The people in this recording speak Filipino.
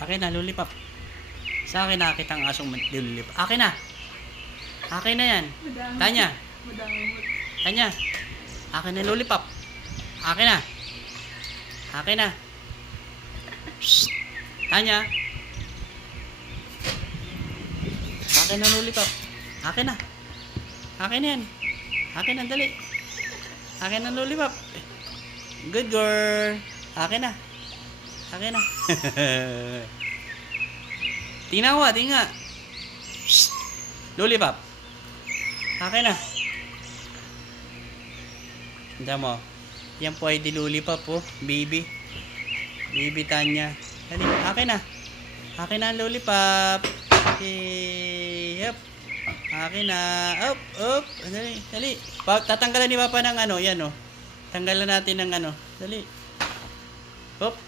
Akin na, lollipop. Sa akin nakakita ang asong lollipop. Akin na. Akin na yan. Tanya. Tanya. Akin na lollipop. Akin na. Akin na. Shh. Tanya. Akin na lollipop. Akin na. Akin na yan. Akin na, dali. Akin na lollipop. Good girl. Akin na. Akin na. Tingnan ko, tingnan. Shh. Lollipop. Akin na. Tanda mo. Yan po ay di lollipop po. Baby. Baby Tanya. Dali. Akin na. Akin na ang lollipop. Okay. Yup. Akin na. Up. Up. Dali. Dali. Tatanggalan ni Papa ng ano. Yan o. Tanggalan natin ng ano. Dali. Up.